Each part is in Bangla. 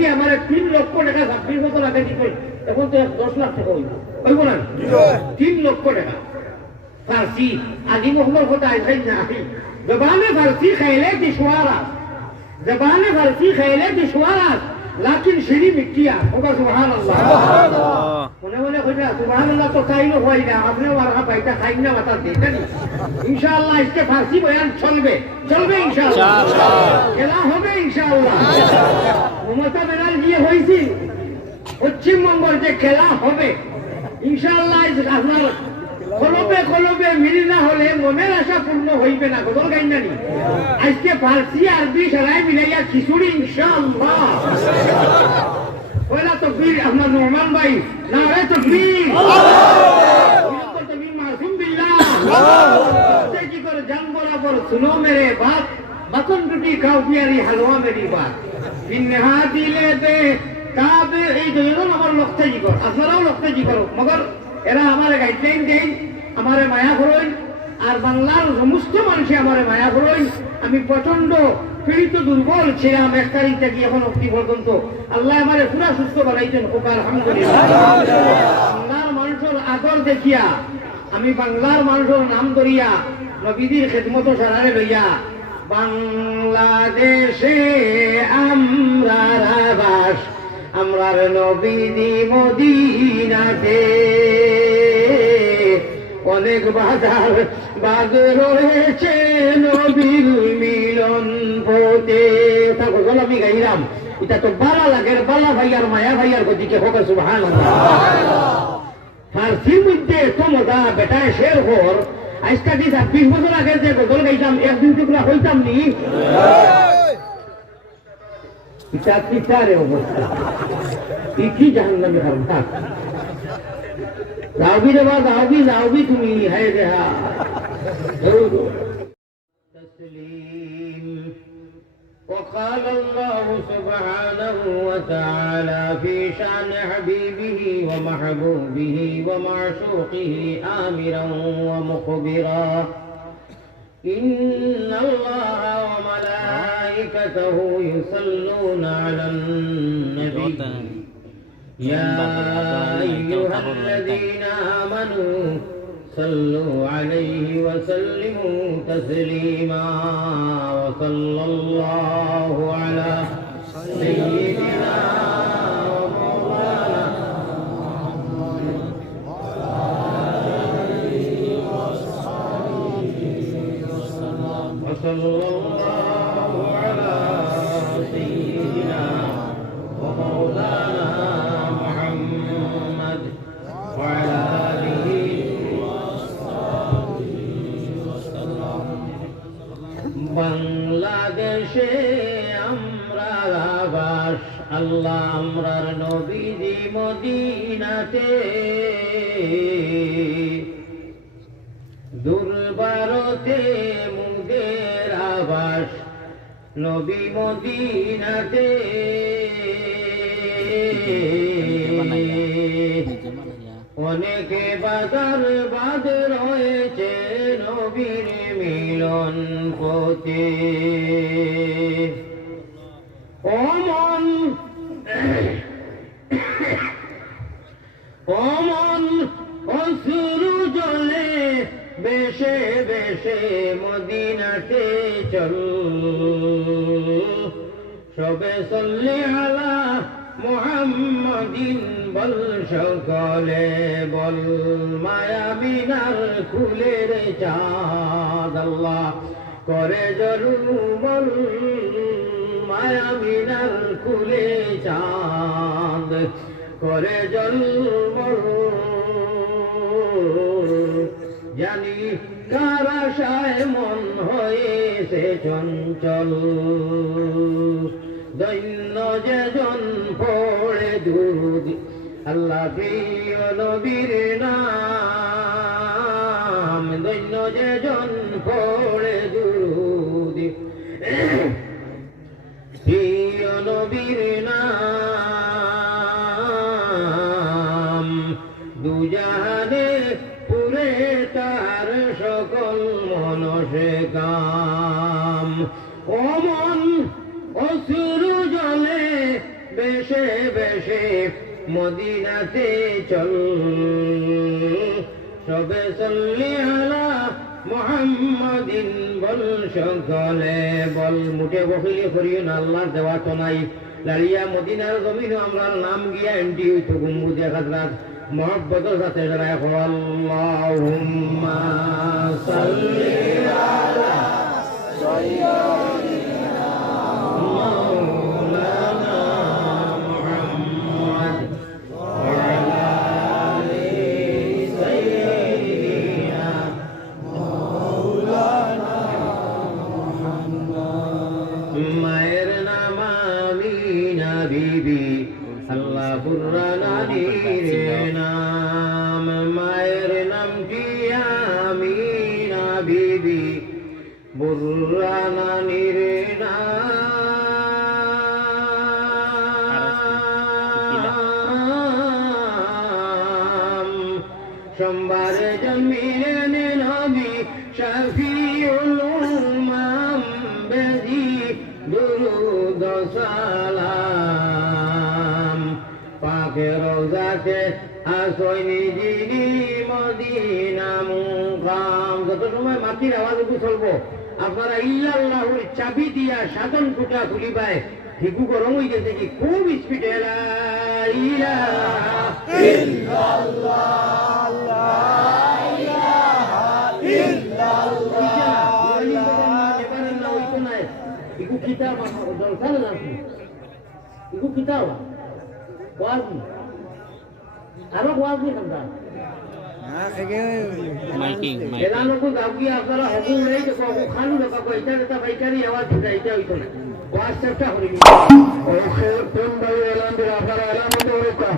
যদি আমার 3 লক্ষ টাকা 26 বছর আগে দিত এখন তো 10 লাখ টাকা হইব হইব না 3 লক্ষ টাকা ফার্সি আদি মোহাম্মদ কথা আইসাই না জবানে ফার্সি খাইলে দিশওয়ারা জবানে ফার্সি খাইলে দিশওয়ারা लेकिन श्री मिट्टिया होगा सुभान अल्लाह मने मने खोजा सुभान अल्लाह तो काइनो होई ना आपने वाला बैठा खाइना बता देते नहीं इंशाअल्लाह इसके फारसी बयान चलबे इंशाअल्लाह খেলা হবে इंशाअल्लाह মমতা ব্যানার্জি হইছি পশ্চিমবঙ্গের যে খেলা হবে इंशाअल्लाह আপনার কলবে মিলি না হলে মনের আশা পূর্ণ হইবে না গদল গাইনা নি আজকে ফারসি আরবি সরাই মিলাইয়া খিচুড়ি ইনশাআল্লাহ ওলা তাকবীর আপনার নোমান ভাই নারে তাকবীর আল্লাহু তাকবীর মাসুম বিল্লাহ আল্লাহ কি করে জান বরাবর सुनो मेरे बात बतन टूटी खाओ प्यारी हलवा मेरी बात बिन्हा दिले दे কাবে এই দুজন আমার লক্ষ্যজি কর আপনারাও লক্ষ্যজি করো মগর এরা আমার গাইডলাইন দেন আমারে মায়া করুন আর বাংলার সমস্ত মানুষে আমারে মায়া করুন আমি প্রচন্ড পীড়িত দুর্বল ছিলাম 1 তারিখ থেকে এখন অবধি পর্যন্ত আল্লাহ আমারে পুরা সুস্থ বানাইছেন ওকে আলহামদুলিল্লাহ বাংলার মানুষের আদর দেখিয়া আমি বাংলার মানুষের নাম ধরিয়া নবীদের খেদমত সারারে লইয়া বাংলাদেশে আমরা রাবাস আমরার নবীদি মদিনাতে অনেক বাজার বাগ রয়েছে নবীর মিলন পথে তা গজল আমি গাইলাম এটা তো বালা লাগে বালা ভাইয়ার মায়া ভাইয়ার গদিকে হোক সুবহানাল্লাহ ফারসির মধ্যে তো মজা বেটায় শের হর আজকা দিস 20 বছর আগে যে গজল গাইতাম একদিন টুকরা হইতাম নি পিতারে অবস্থা কি জাহান্নামে হারমাত যাওবি রে বাবা যাওবি তুমি হে দেহা تسليم وقال الله سبحانه وتعالى في شأن حبيبه ومحبوبه ومعشوقه آمرا ومخبرا إن الله وملائكته يصلون على النبي يا أيها الذين آمنوا صلوا عليه وسلموا تسليما وصلى الله على سيدنا ومولانا وصلى الله على سيدنا ومولانا محمد وعلى آله وصحبه وسلم বাংলাদেশে আমরা বাস আল্লাহ আমরার নবীজি মদিনাতে দুর্বারতে মুদের আবাস নবী মদিনাতে অনেকে বাজার বাদ রয়েছে নবীর মিলন পথে অমন অশ্রু জলে বেশে বেশে মদিনাতে চল সবে সল্লি আলা মুহাম্মাদিন বল সকলে বল মায়া মিনার খুলের চাঁদ আল্লাহ করে জরু বল মায়া মিনার খুলে চাঁদ করে জল বল জানি কার আশায় মন হয়েছে চঞ্চল দৈন্য যে জন পড়ে দুরুদ আল্লাহ প্রিয় নবীর নাম দৈন্য যে জন পড়ে দুরুদ প্রিয় নবীর নাম দুজাহানে পুরে তার সকল মনসে কাম অমন অসুর জলে বেশে বেশে মদিনাতে চল সবে সল্লি আলা মুহাম্মাদিন বল সকলে বল মুঠে বকিলি করিও না আল্লাহর দেওয়া তো নাই লালিয়া মদিনার জমিন আমরা নাম গিয়া এন্টি হইতো গুম্বুদে হাজরাত মহব্বতের সাথে যারা আল্লাহুম্মা সাল্লি আলা সাইয়্যিদিনা মাওলানা মুহাম্মদ ওয়া আলা আলি সাইয়্যিদিনা মাওলানা মুহাম্মদ মায়ের নাম আমিনা বিবি আল্লাহ পুরানানির নাম মায়ের নাম কি আমিনা বিবি পুরানানির নাম সোমবারে জন্মিলেন নবী শফিউল উম্মাম বেজি দুরুদ সালাম পাকে রোজাতে আসইনি জিনি মদিনা মুকাম যত সময় মাটির আওয়াজ চলবো আপনারা ইল্লাল্লাহুর চাবি দিয়া সাধন কুটা খুলিবায় ঠিকু গরম হয়ে গেছে কি খুব স্পিডে লা ইলাহা ইল্লাল্লাহ লা ইলাহা ইল্লাল্লাহ এবারে না হইতো না ইকু কিতাব দরকার না ইকু কিতাব ওয়াজি আরো ওয়াজি আমরা মাইকিং এলানোকো গাবিয়া আপনারা হবু নেই তো খালু লোক কইতা তা বাইকারি আওয়াজ দিতা এটা হইতো না ওয়াজটা হরি ও খের কোন ভাই এলান দিয়ে আপনারা এলান মতো হইতা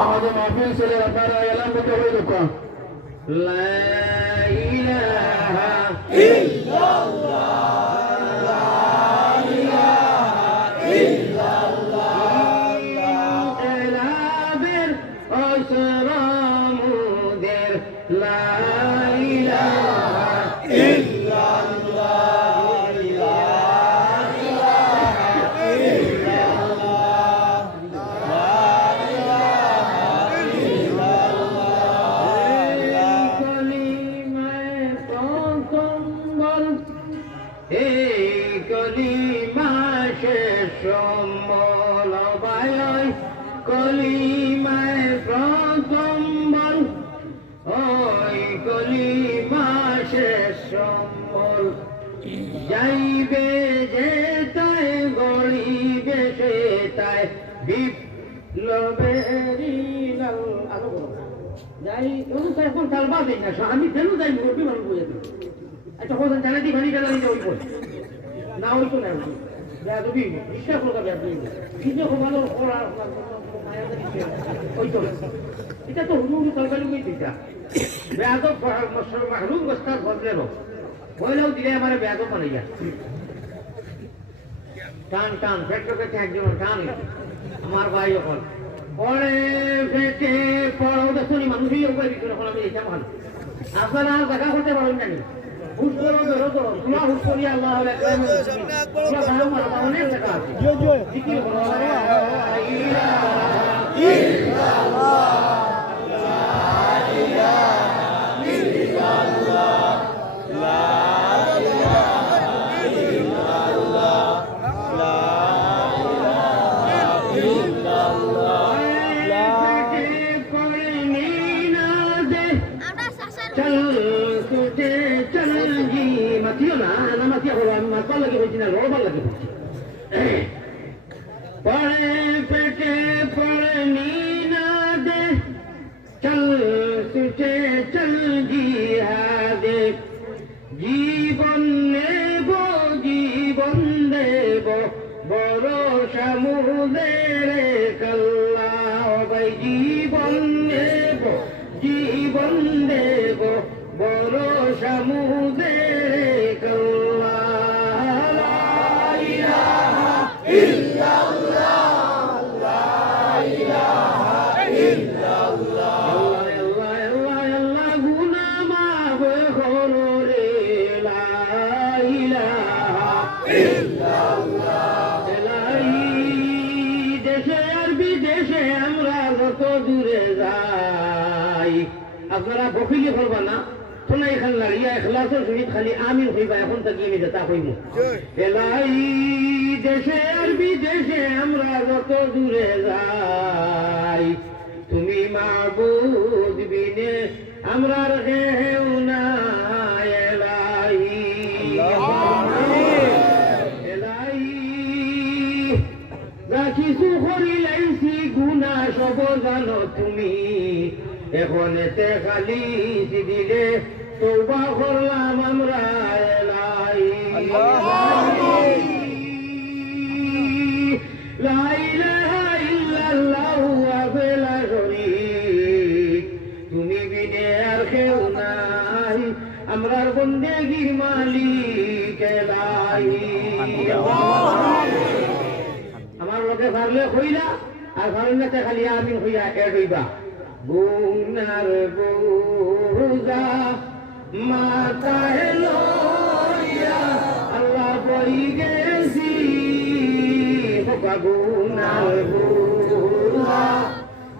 আমাদের মাহফিল ছেলে আপনারা এলান মতো হইতা লা ইলাহা ইল্লাল্লাহ লা ইলাহা ইল্লাল্লাহ এলাবের আসরামুদের লা ইলাহা ইল্লাল্লাহ লা ইলাহা ইল্লাল্লাহ লা ইলাহা ইল্লাল্লাহ কলিমায়ে প্রথম বল এই কলিমা শেষ সম্বল বায় কলিমায়ে প্রথম বল ওই কলিমা শেষ সম্বল যাইবে যে তাই গড়িবে সে তাই বিপ্লবেরই লাল আলো যাই এখন চালবা দেই না আমি কেন যাই মুরব্বী মানুষ বুঝে আচ্ছা কোথায় জানা দি ভানি গেল ওই বই না ওই তো না বেয়াদবি বিশ্বাস করতে বেয়াদবি কিন্তু ভালো ওরা ওই তো এটা তো হুজুর তরকারি দিতা বেয়াদব মাহরুম গোস্তার বদলেন বইলেও দিলে আমার বেয়াদব বানাইয়া টান টান পেট্রোকে একজন টান আমার ভাই যখন পরে পেটে পড়া শুনি মানুষই উপায় দিত যখন আমি এটা ভালো আপনারা দেখা করতে পারেন জানি হুশ করো বেরো করো তোমরা হুশ করি আল্লাহ অনেক দেখা আছে জিকির করো পড়ে পেটে পড়ে নীনা দে চল সুটে চল জিহাদে জীবন নেব বড় সমুদ্রের কাল্লা ভাই জীবন নেব বড় সমুদ্রের কাল্লা লা ইলাহা ইল্লাল্লাহ লা ইলাহা ইল্লাল্লাহ আল্লাহ আল্লাহ আল্লাহ গুনাহ মাফ করো রে লা ইলাহা ইল্লাল্লাহ লা আপনারা বকিলি করবা না তোনা এখান লাড়িয়া এখলাসের সহিত খালি আমিন হইবা এখন তাকে আমি যেটা হইমু এলাই দেশে আর বিদেশে আমরা যত দূরে যাই তুমি মাবুদ বিনে আমরার কেউ নাই এলাই এলাই যা কিছু করিলাইছি গুণা সব জানো তুমি এখন এতে খালি দিলে তওবা করলাম আমরা এলাই লা ইলাহা ইল্লাল্লাহু ওয়া লা শরীক তুমি বিনে আর কেউ নাই আমরার বন্দেগীর মালিক এলাই আমার লোকে পারলে হইলা আর পারলে খালি আমিন হইয়া এড হইবা গুনার বোঝা মাথায় লইয়া আল্লাহ বই গেছি গুনার বোঝা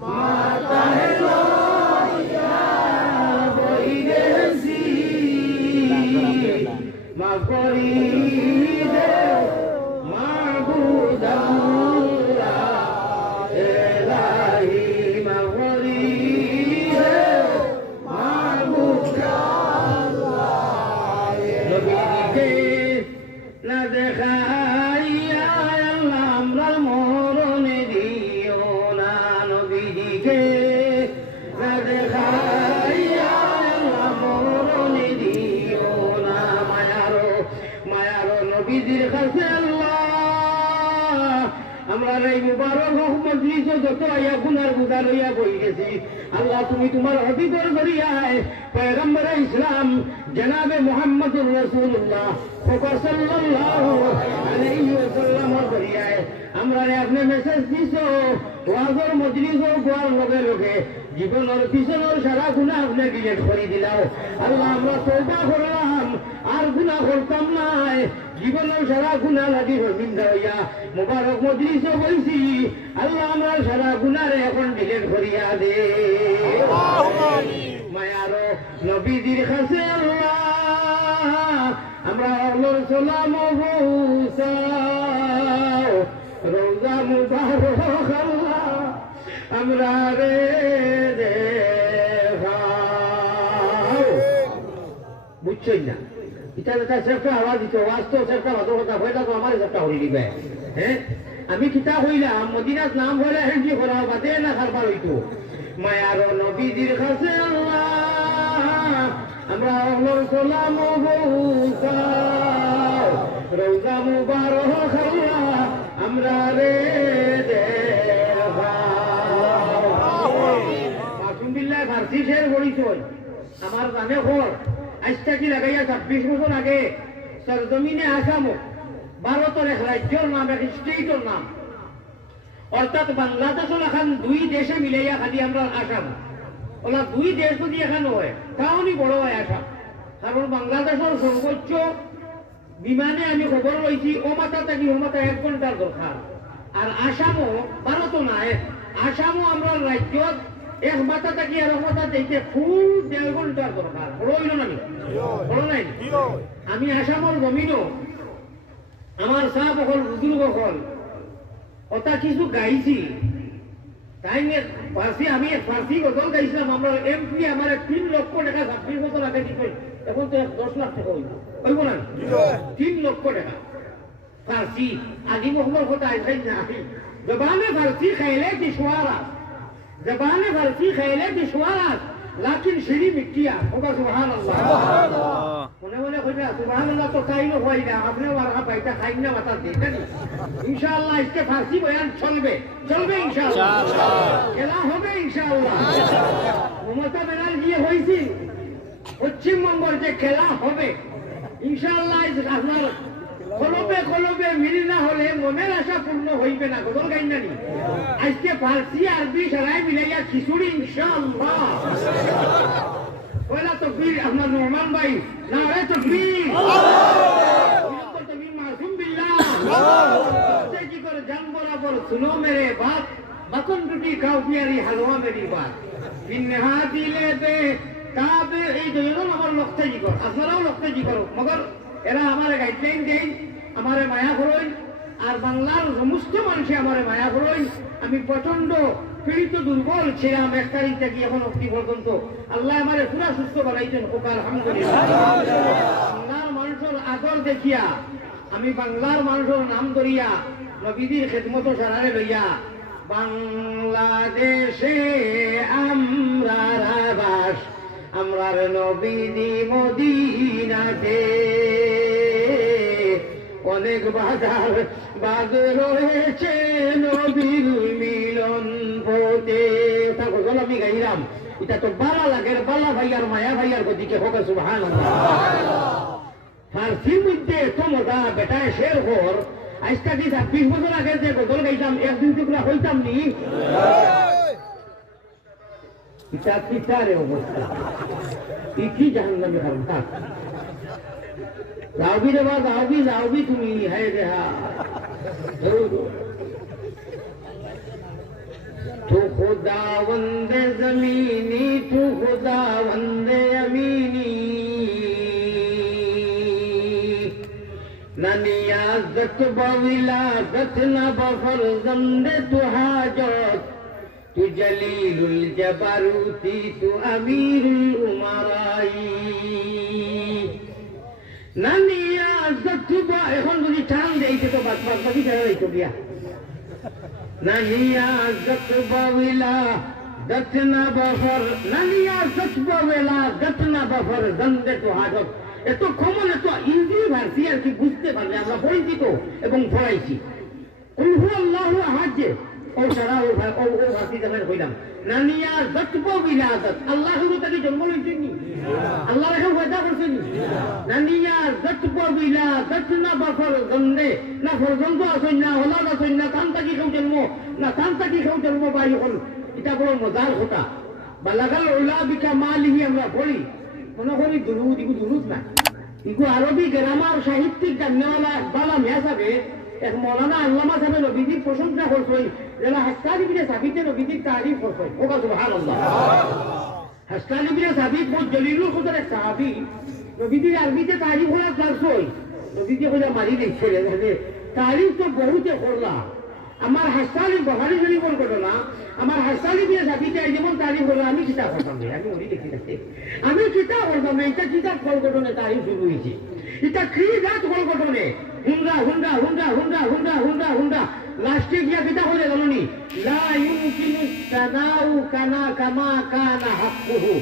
মাথায় লইয়া বই গেছি মাফ করি দেও মাবুদ না দেখাইয়া আল্লাহ আমরা মরণে দিও না নবীজিকে না দেখাইয়া আল্লাহ মরণে দিও না মায়ারো নবীজির কাছে আল্লাহ আমরা এই মুবারক মজলিস যত আয়া গুনার গুদার হইয়া বই গেছি আল্লাহ তুমি তোমার হবিবর জরিয়ায় পয়গম্বর ইসলাম জনাবে মুহাম্মদুর রাসূলুল্লাহ সাল্লাল্লাহু আলাইহি ওয়াসাল্লামের জরিয়ায় আমরা আপনি মেসেজ দিছো ওয়াজর মজলিস গোয়ার লগে লগে জীবনের পিছনের সারা গুনাহ আপনি ডিলিট করে দিলাও আল্লাহ আমরা তওবা করলাম আর গুনাহ করতাম না জীবনের সারা গুনাহ লাগি শর্মিন্দা হইয়া মুবারক মজলিসে বলছি আল্লাহ আমরা সারা গুনাহরে এখন ডিলিট করিয়া দে মায়ারো নবীজির কাছে আল্লাহ আমরা আল্লাহর সালাম পৌঁছাও রওজা মুবারক আল্লাহ আমরা রে দেখাও বুঝছই না এটা একটা সেফটা আওয়াজ দিত আওয়াজ তো সেফটা ভালো কথা হইলা তো আমার সেফটা হই দিবে হ্যাঁ আমি কিতা হইলাম মদিনার নাম হইলা হেঁটি করা বাদে না খারবার হইতো মায়ার নবীজির কাছে আল্লাহ আমরা আল্লাহর সালাম পৌঁছাও রওজা মুবারক আল্লাহ আমরা রে দেখাও মাসুম বিল্লাহ ফারসি শের পড়িছই আমার জানে খবর আজটা কি লাগাইয়া 26 বছর আগে সরজমিনে আসামো ভারতের এক রাজ্যের নাম এক স্টেটের নাম অর্থাৎ বাংলাদেশের এখন দুই দেশে মিলাইয়া খালি আমরা আসাম ওলা দুই দেশ যদি এখানে হয় তাহলে বড় হয় আসাম কারণ বাংলাদেশের সর্বোচ্চ বিমানে আমি খবর লইছি ও মাথা থাকি ও মাথা 1 ঘন্টার দরকার আর আসামও ভারতও নাই আসামও আমরা রাজ্যত এক মাথা থাকি আর মাথা দেখতে ফুল 1.5 ঘন্টার দরকার বড় হইল না বড় নাই আমি আসামের জমিনও আমার সাহেব হল বুজুর্গ হল ওটা কিছু গাইছি তাই আমি ফার্সি গজল গাইছিলাম আমরা এমপি আমার 3 লক্ষ টাকা 26 বছর আগে দিবে এখন তো 10 লাখ টাকা হইব হইব না 3 লক্ষ টাকা ফার্সি আদি মোহাম্মদ কথা আইসাই না জবানে ফার্সি খেলে দিশওয়ারা জবানে ফার্সি খেলে দিশওয়ারা লাকিন শরী মিটিয়া ওবা সুবহানাল্লাহ মনে মনে কইবা সুবহানাল্লাহ তো তাইনো হয় না আপনি ওয়ারা পাইতা খাইন না বাতা দেন ইনশাআল্লাহ इसके ফার্সি বয়ান চলবে ইনশাআল্লাহ খেলা হবে ইনশাআল্লাহ মমতা ব্যানার্জি হইছি পশ্চিমবঙ্গের যে খেলা হবে ইনশাআল্লাহ আপনার কলবে মিল না হলে মনের আশা পূর্ণ হইবে না গজল গাইন না আজকে ফার্সি আরবি সারাই মিলাইয়া খিচুড়ি ইনশাআল্লাহ পয়লা তাকবীর আপনার নোমান ভাই নারে তাকবীর আল্লাহু তাকবীর মাসুম বিল্লাহ সে কি করে জান বরাবর सुनो मेरे बात मक्खन रोटी खाओ प्यारी हलवा मेरी बात বিনহা দিলে বে কাবে এই দুইজন আমার লক্ষ্যে জিগর আপনারাও লক্ষ্যে জিগর মগর এরা আমার গাইডলাইন দেন আমারে মায়া করেন আর বাংলার সমস্ত মানুষে আমারে মায়া করেন আমি প্রচন্ড পীড়িত দুর্বল ছিলাম 1 তারিখ থেকে এখন অবধি পর্যন্ত আল্লাহ আমারে পুরা সুস্থ বানাইছেন ওকার আলহামদুলিল্লাহ বাংলার মানুষের আদর দেখিয়া আমি বাংলার মানুষের নাম ধরিয়া নবীদের খেদমত সারারে লইয়া বাংলাদেশে আমরা বাস আমরার নবীনি মদিনাতে অনেক বাধার বাদ রয়েছে নবীর মিলন পথে তা গজল আমি গাইলাম এটা তো বালা লাগের বালা ভাইয়ার মায়া ভাইয়ার গদিকে হোক সুবহানাল্লাহ ফার্সির মধ্যে এত মজা বেটায় শের ঘর আজকা কি 26 বছর আগে যে গজল গাইতাম 1-2 টুকরা হইতাম নি এটা কিতারে অবস্থা কি জাহান্নামে হারাম जाओगी रे बात जाओगी तुम्ही है रहा तू खुदा वंदे जमीनी तू खुदा वंदे अमीनी ननिया जत बविला जत न बफर जंदे तू हाजत तू जलीलुल जबरूती तू अमीरुल उमराई নানিয়া জতুবা এখন যদি টান দেইতে তো বাদ বাদ বাকি যারা হইতো গিয়া নানিয়া জতুবা উইলা দতনা বফর নানিয়া জতুবা উইলা দতনা বফর জন্দে তো হাজত এত কমন এত ইজি ভাষী আর কি বুঝতে পারলে আমরা পরিচিত এবং পড়াইছি কুল হুয়াল্লাহু আহাদ ও সারা ও ভাষী জানেন কইলাম নানিয়া জতুবা উইলা দত আল্লাহর তাকে জন্ম লইছেনি আল্লাহ রেখে পয়দা করছেন নানিয়া জতব বিলা দতনা বফর জন্দে না ফরজন্দ আসেন না হলা আসেন না তান্তাকি কেউ জন্ম না তান্তাকি কেউ জন্ম পাই হল এটা বড় মজার কথা বালাগাল উলা বিকা মালিহি আমরা বলি মনে করি দুরুদ না ইগো আরবি গ্রামার সাহিত্যিক জাননেওয়ালা বালা মিয়া সাহেব এক মৌলানা আল্লামা সাহেব নবীজির প্রশংসা করছেন যারা হাসকারি বিনে সাবিতে নবীজির তারিফ করছেন ওকা সুবহানাল্লাহ হাসকানি বিনে সাবিত বহুত জলিলুল কদর এক সাহাবী নবীজির আরবিতে তারিফ করার দর্শ হই নবীজি কইলা মারি দিচ্ছে রে তারিফ তো বহুতে করলা আমার হাসকানি বুখারী শরীফের ঘটনা আমার হাসকানি বিনে সাবিতে যেমন তারিফ করলা আমি কিতাব পড়তাম আমি ওই দেখি দেখতে আমি কিতাব পড়তাম এটা কিতাব ফল ঘটনে তারিফ শুরু হয়েছে এটা কি জাত ফল ঘটনে হুন্ডা লাস্টে গিয়া কিতাব হয়ে গেল নি লা ইউকিনু সানাউ কানা কামা কানা হাক্কুহু